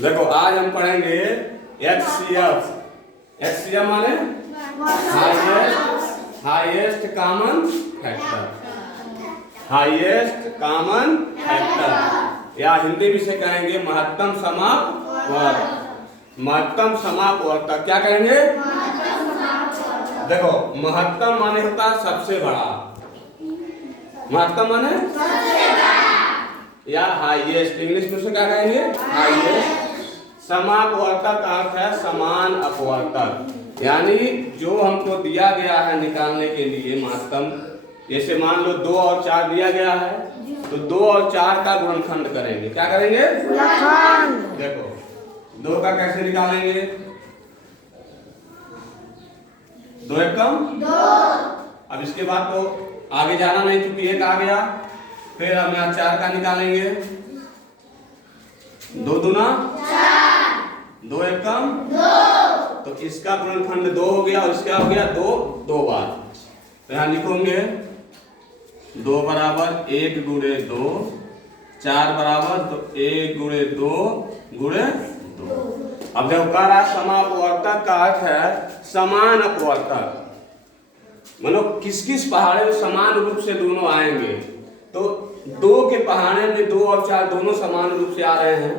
देखो आज हम पढ़ेंगे HCF। HCF माने highest common factor. Highest common factor या हिंदी में से कहेंगे महत्तम समापवर्ग। महत्तम समापवर्ग क्या कहेंगे? देखो महत्तम माने होता है सबसे बड़ा। महत्तम माने या हाईएस्ट, इंग्लिश में से क्या कहेंगे? हाईएस्ट। समापवर्तक का अर्थ है समान अपवर्तक, यानी जो हमको दिया गया है निकालने के लिए महत्तम, जैसे मान लो 2 और 4 दिया गया है तो 2 और 4 का गुणनखंड करेंगे। क्या करेंगे? देखो 2 का कैसे निकालेंगे? 2 एकम 2। अब इसके बाद तो आगे जाना नहीं क्योंकि 1 आ गया। फिर हम यहाँ 4 का निकालेंगे। 2 दूना 2 एकम 2। तो इसका गुणनखंड 2 हो गया और इसका हो गया 2 2 बार। तो यहाँ लिखोगे 2 बराबर 1 गुणे 2, 4 बराबर तो 1 गुणे 2 गुणे 2। अब जब कह रहा समापवर्तक का अर्थ है समान अपवर्तक, मानो किस किस पहाड़े में समान रूप से दोनों आएंगे। तो 2 के पहाड़े में 2 और 4 दोनों समान रूप से आ रहे हैं,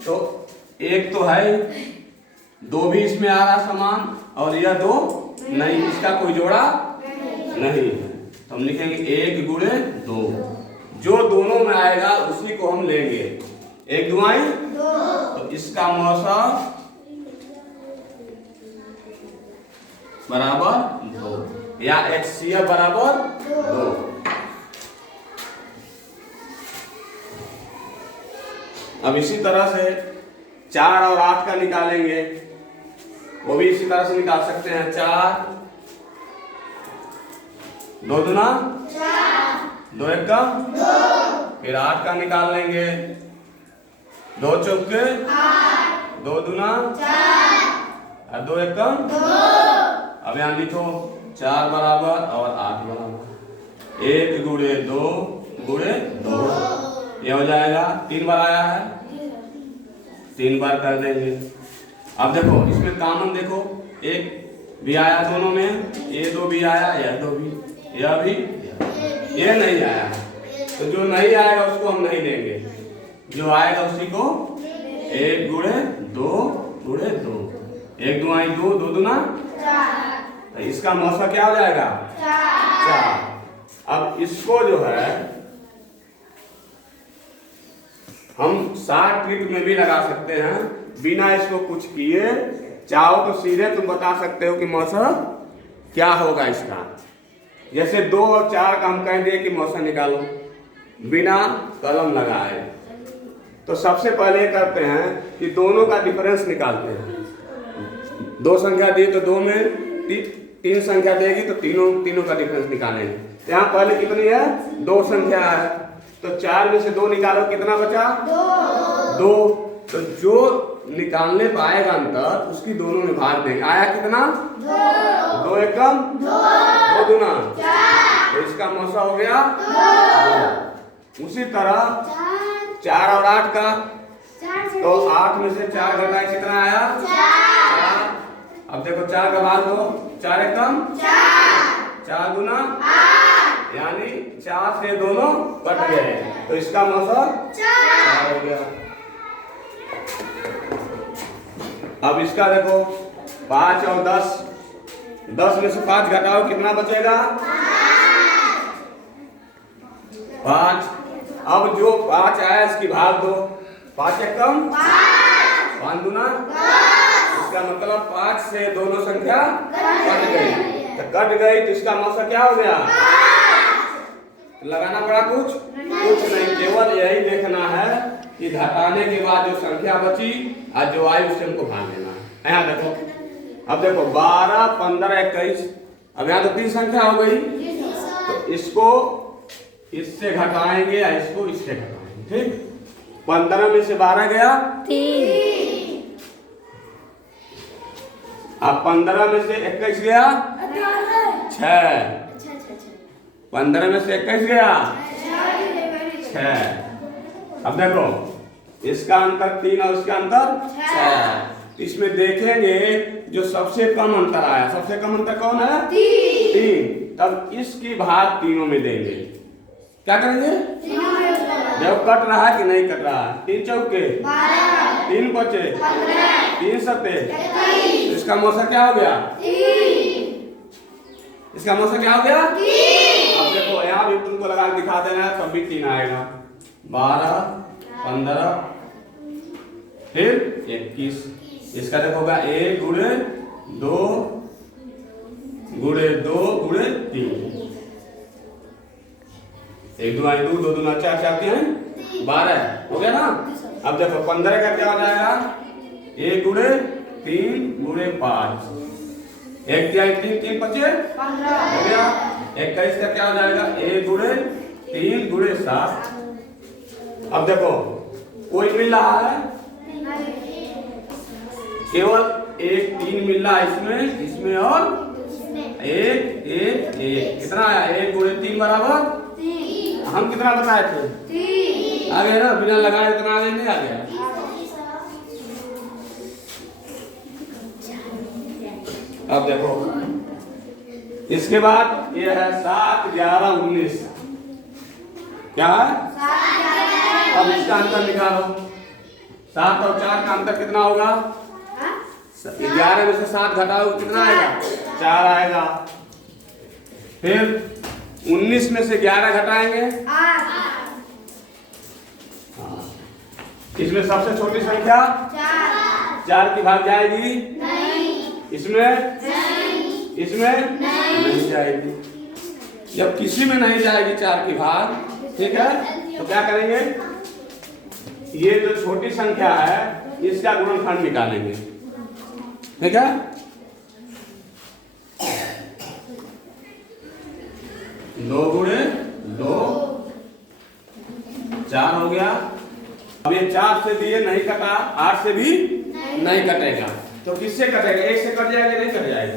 तो एक तो है 2 भी इसमें आ रहा समान और यह 2 नहीं, इसका कोई जोड़ा नहीं है। तो हम लिखेंगे 1 गुणे 2। जो दोनों में आएगा उसी को हम लेंगे। 1 दुआई 2, तो इसका मौसा बराबर 2 या HCF बराबर 2। अब इसी तरह से 4 और 8 का निकालेंगे, वो भी इसी तरह से निकाल सकते हैं। 4 2 दूना 2 एकम 2। फिर 8 का निकाल लेंगे। 2 चौके 2 दूना 4 2 एकम 2। अब यहाँ लिखो 4 बराबर और 8 बराबर 1 गुणे 2 गुणे 2। ये हो जाएगा 3 बार आया है, 3 बार कर देंगे। अब देखो इसमें कॉमन देखो 1 भी आया दोनों में, ये 2 भी आया, यह 2 भी, यह भी, ये नहीं आया। तो जो नहीं आएगा उसको हम नहीं लेंगे, जो आएगा उसी को 1 गुणे 2 गुणे 2। 1 दुआई 2 2 दूना 4। तो इसका मौसा क्या हो जाएगा? 4। अब इसको जो है हम 60 ट्रिक में भी लगा सकते हैं बिना इसको कुछ किए। चाहो तो सीधे तुम बता सकते हो कि मौसा क्या होगा इसका। जैसे 2 और 4 का हम कह दिए कि मौसा निकालो बिना कलम लगाए। तो सबसे पहले करते हैं कि दोनों का डिफरेंस निकालते हैं। 2 संख्या दी तो 2 में 3 संख्या देगी तो तीनों का डिफरेंस निकालेंगे। यहाँ पहले कितनी है? 2 संख्या है, तो 4 में से 2 निकालो, कितना बचा? 2। तो जो निकालने पाएगा अंतर उसकी दोनों में भाग देंगे। आया कितना? 2 एकम 2 दूना 4। तो इसका मौसा हो गया 2। उसी तरह 4 और 8 का, तो 8 में से 4 घटाए कितना आया? 4। अब देखो 4 का भाग दो, 4 एकम 4 दूना 8, यानी 4 से दोनों कट गए, तो इसका मौसा 4 हो गया। अब इसका देखो 5 और 10, 10 में से 5 घटाओ, कितना बचेगा? 5। अब जो 5 आया इसकी भाग दो, 5 एकम 5 दूना 10। इसका मतलब 5 से दोनों संख्या कट गई। तो कट गई तो इसका मौसा क्या हो गया? लगाना पड़ा कुछ नहीं, केवल यही देखना है कि घटाने के बाद जो संख्या बची और जो आई उससे हमको भाग लेना है। यहाँ देखो, अब देखो 12 15 21, अब यहाँ तो 3 संख्या हो गई, तो इसको इससे घटाएंगे या इसको इससे घटाएंगे। ठीक, 15 में से 12 गया 3। अब 15 में से 21 गया 6। 15 में से 21 गया 6। अब देखो इसका अंतर 3 और इसका अंतर 6। इसमें देखेंगे जो सबसे कम अंतर आया, सबसे कम अंतर कौन है? 3। तब इसकी भाग तीनों में देंगे। क्या करेंगे? जब कट रहा है कि नहीं कट रहा है? 3 चौके 3 बचे 3 सते, इसका मौसा क्या हो गया? इसका मौसा क्या हो गया? अब देखो यहाँ भी तुमको लगा के दिखा देना है, तब भी 3 आएगा। 12 15 फिर 21। इसका देखोगा 1 गुणे 2 गुणे 2 गुणे 3। 1 2 2 2 2 4 4 3 12 हो गया ना। अब देखो 15 का क्या हो जाएगा? 1 गुणे 3 गुणे 5, 1 3 3 3 5 15 हो गया। 21 का क्या हो जाएगा? 1 गुणे 3 गुणे 7। अब देखो कोई मिल रहा है? केवल 1 3 मिल रहा है इसमें, इसमें और 1 1 1 कितना आया? 1 गुणे 3 बराबर 3। हम कितना बताए थे? 3 आ गया ना, बिना लगाए इतना आगे नहीं आ गया। अब देखो इसके बाद ये है 7 11 19। क्या है? अब इसका अंतर निकालो। 7 और 4 का अंतर कितना होगा? 11 में से 7 घटाओ कितना आएगा? 4 आएगा। फिर 19 में से 11 घटाएंगे 8। इसमें सबसे छोटी संख्या 4 की भाग जाएगी नहीं। इसमें नहीं। इसमें नहीं जाएगी। जब किसी में नहीं जाएगी 4 की भाग, ठीक है, तो क्या करेंगे? ये जो छोटी संख्या है इसका गुणनखंड निकालेंगे। ठीक है, 2 गुणे 2 4 हो गया। अब ये 4 से दिए नहीं कटा, 8 से भी नहीं कटेगा, तो किससे कटेगा? 1 से कट जाएगा नहीं कट जाएगा?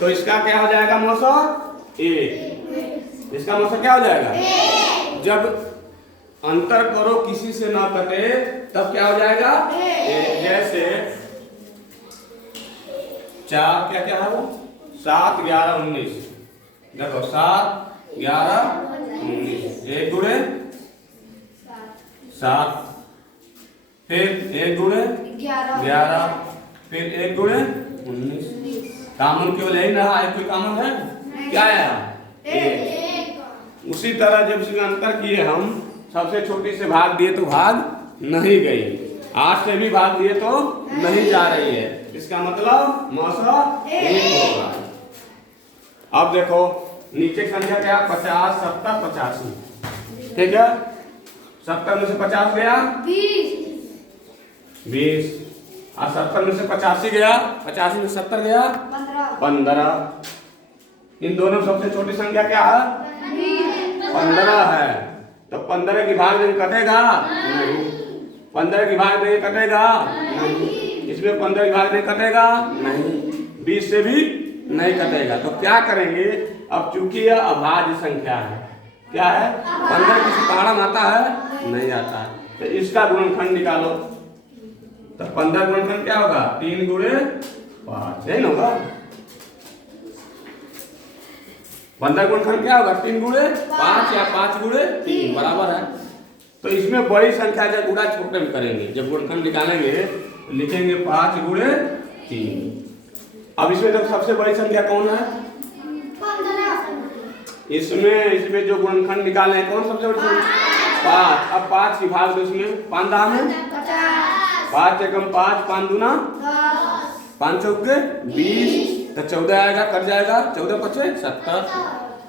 तो इसका क्या हो जाएगा मौसा? 1। इसका मौसा क्या हो जाएगा? जब अंतर करो किसी से ना कटे तब क्या हो जाएगा? 1। जैसे 4 क्या क्या है वो? 7 11 19। देखो 7 11 19, 1 गुणे 7, फिर 1 गुणे 11, फिर 1 गुणे 19। कामन केवल यही रहा है, कोई कामन है? क्या है? 1। उसी तरह जब इसमें अंतर किए हम, सबसे छोटी से भाग दिए तो भाग नहीं गई, 8 से भी भाग दिए तो नहीं जा रही है। इसका मतलब मौसा 1 होगा। अब देखो नीचे संख्या क्या? 50 70 85। ठीक है, 70 में से 50 गया 20, और 70 में से 85 गया, 85 में 70 गया 15। इन दोनों सबसे छोटी संख्या क्या है? 15 है। तो 15 की भाग देंगे कटेगा नहीं। 15 की भाग देंगे कटेगा नहीं। इसमें 15 की भाग देंगे कटेगा नहीं। 20 से भी नहीं कटेगा। तो क्या करेंगे? अब चूंकि यह अभाज्य संख्या है, क्या है? 15 किसी पहाड़ा में आता है? नहीं आता है। तो इसका गुणनखंड निकालो। तो 15 गुणनखंड क्या होगा? 3 गुणे 5, यही ना होगा? 15 गुणनखंड क्या होगा? 3 गुणे 5 या 5 गुणे 3 बराबर है। तो इसमें बड़ी संख्या जब गुणा छोटे में करेंगे, जब गुणनखंड निकालेंगे तो लिखेंगे 5 गुणे 3। अब इसमें तो सबसे बड़ी संख्या कौन है? इसमें जो गुणनखंड निकाले हैं कौन सबसे बड़ी संख्या? 5। अब 5 की भाग दो इसमें, 5 दाम है 5 एकम 5, 5 दूना 5 चौके 20, तो 14 आएगा, कट जाएगा, 14 पचे 70।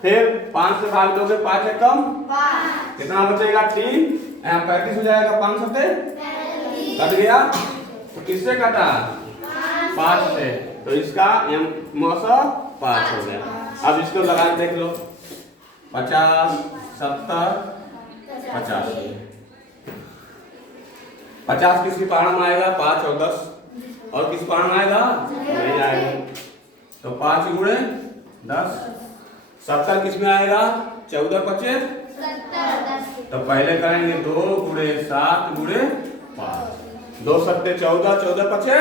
फिर 5 से भाग दोगे 5 एकम 5, कितना बचेगा? 3, यहाँ 35 हो जाएगा, 5 सत्ते कट गया। तो किससे कटा? 5 से। तो इसका मौसा 5 हो गया। अब इसको लगा के देख लो, 50 70 85। 50 किसकी पहाड़ में आएगा? 5 और 10। और किस पहाड़ में आएगा? नहीं आएगा। तो 5 गुणे 10। 70 किस में आएगा? 14 पचे तो पहले करेंगे 2 गुणे 7 गुणे 5, 2 सत्ते 14, 14 पचे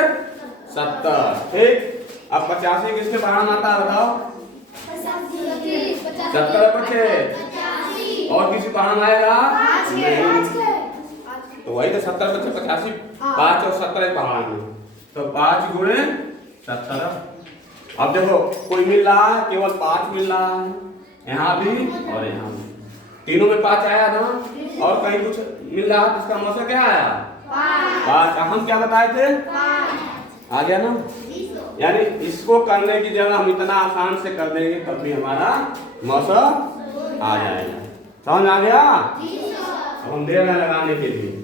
70। ठीक, अब 85 किसके पहाड़ में आता है बताओ? 70 पचे और किसी पहाड़ में आएगा नहीं। तो वही तो 70 पचे 85, 5 और 70 पहाड़ में, तो 5 गुणे 70। अब देखो कोई मिल रहा है, केवल 5 मिल रहा है, यहाँ भी और यहाँ भी, तीनों में 5 आया ना, और कहीं कुछ मिल रहा है, इसका मतलब क्या आया? 5। हम क्या बताए थे? आ गया ना? यानी इसको करने की जगह हम इतना आसान से कर देंगे तब भी हमारा मौसम आ जाएगा। समझ आ गया? अब हम दे रहे हैं लगाने के लिए।